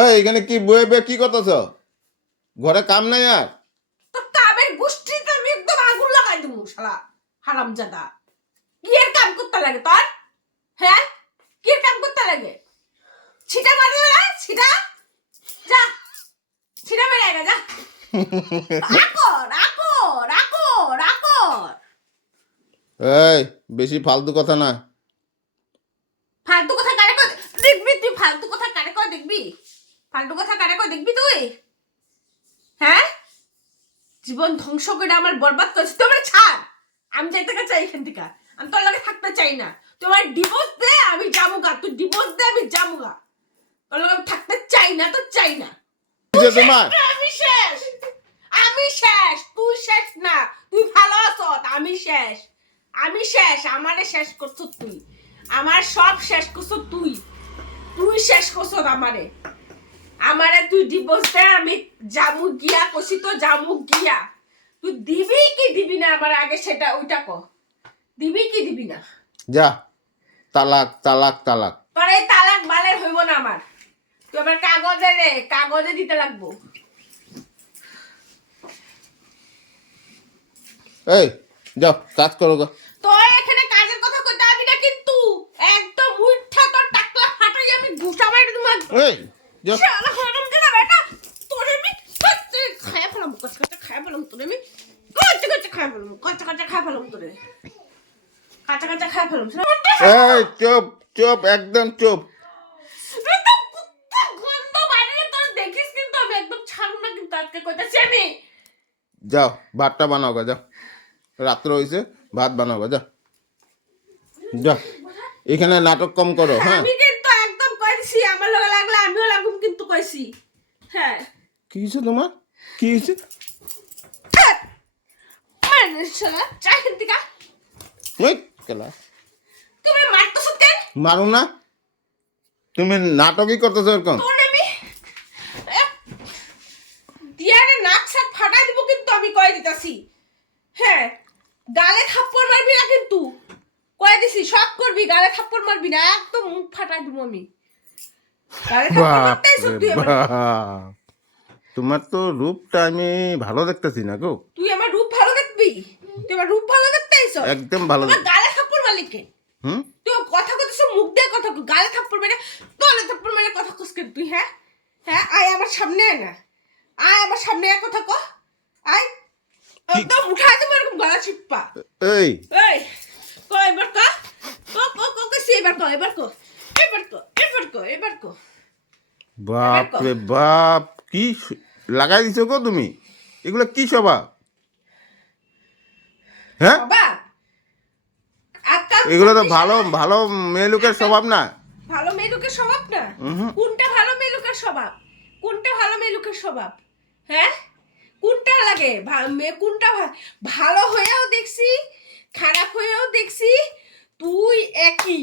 এই এখানে কি বয়ে বয়ে কি করতেছ? ঘরে কাম নাই আর? তো কামের গোষ্ঠীতে আমি একদম আগুন লাগাই দেবো শালা হারামজাদা। কি এর কাম করতে লাগে তোর? হ্যাঁ, কি এর কাম করতে লাগে? ছিটা মারবে না? ছিটা যা, ছিটা মেরে আগে যা। রাখো রাখো রাখো রাখো। এই বেশি ফালতু কথা না। ফালতু কথা কারে কয় দেখবি তুই? ফালতু কথা কারে কয় দেখবি? ফালতু কথা কারে কয় দেখবি তুই? হ্যাঁ, জীবন ধ্বংস করে আমার বরবাদ করছিস। তোমার ছাড়, আমি যাইতে চাই এখান থেকে। আমি তোর লগে থাকতে চাই না। তোমার ডিভোর্স দে, আমি যামুগা। তুই ডিভোর্স দে, আমি যামুগা। তোর লগে আমি থাকতে চাই না, তো চাই না। তোমার আমি শেষ, আমি শেষ। তুই শেষ না, তুই ভালো আছো। আমি শেষ, আমি শেষ। আমারে শেষ করছো তুই, আমার সব শেষ করছো তুই। তুই শেষ করছো আমারে। আমারে তুই ডিভোর্স দে, আমি জামু গিয়া কষি তো জামু গিয়া। তুই দিবি কি দিবি না আমার আগে সেটা ওইটা ক। দিবি কি দিবি না? যা, তালাক তালাক তালাক। তোর এই তালাক বালের হইব না আমার। তুই আবার কাগজে রে, কাগজে দিতে লাগবো। এই যাও কাজ করো গো। তোর এখানে কাজের কথা কইতে আমি না, কিন্তু একদম উঠা তোর টাকলা ফাটাই আমি ঘুষা মাইরে তোমার। এই যাও। শালা হারাম দিলা বেটা। তোরে আমি খায়া ফেলাম, কচকচা খায়া ফেলাম তোরে আমি। কচকচা খায়া ফেলাম, কচকচা খায়া ফেলাম তোরে। কাঁচা কাঁচা খায়া ফেলাম। এই চুপ চুপ, একদম চুপ। গন্ধ বাইরে তোর দেখিস, কিন্তু আমি একদম ছাড়ব না, কিন্তু আজকে কইতাছি আমি। যাও ভাতটা বানাও গা, যাও। রাত্র হয়েছে, ভাত বানাও গা, যাও। যাও, এখানে নাটক কম করো। হ্যাঁ, আমি কিন্তু একদম কইছি, আমার লগে লাগলে আমিও লাগুম, কিন্তু কইছি। হ্যাঁ, কি হয়েছে তোমার? কি হয়েছে? মানে শালা চাইন দিকা। ওই কেলা তুমি মারতেছ কেন? মারো না, তুমি নাটকই করতেছো এরকম। তোর আমি দিয়ারে নাক সাক ফাটাই দিব, কিন্তু আমি কই দিতাছি। হ্যাঁ, গালে থাপ্পড় মারবি না কিন্তু। কই দিছি সব করবি, গালে থাপ্পড় মারবি না, একদম মুখ ফাটাই দিব আমি। গালে থাপ্পড় মারতেইছ বাপরে তুই আমার। বাপ, তোমার তো রূপটা আমি ভালো দেখতেছি না গো। তুই আমার রূপ ভালো দেখবি? তুই আমার রূপ ভালো দেখতেইছ? একদম ভালো আমার গালে থাপ্পড় মারলি কেন? হুম, তুই কথা কইতেছ, মুখ দিয়ে কথা কই, গালে থাপ্পড় মেরে গালে থাপ্পড় মেরে কথা কইস কেন তুই? হ্যাঁ হ্যাঁ, আয় আমার সামনে আয় না, আয় আমার সামনে আয়, কথা ক। আয়, একদম উঠাই দেবো এরকম গলা চিপ্পা। এই এই ক এবার ক, ক ক ক কইছি এবার ক, এবার ক, এবার ক, এবার ক, এবার ক। বাপ রে বাপ, কি লাগাই দিছো গো তুমি? এগুলো কি স্বভাব? হ্যাঁ, বাবা আকা এগুলো তো ভালো ভালো মেয়ে লোকের স্বভাব না। ভালো মেয়ে লোকের স্বভাব না? উহুম। কোনটা ভালো মেয়ে লোকের স্বভাব? কোনটা ভালো মেয়ে লোকের স্বভাব? হ্যাঁ, কোনটা লাগে মেয়ে? কোনটা ভালো হয়েও দেখছি, খারাপ হয়েও দেখছি, তুই একই।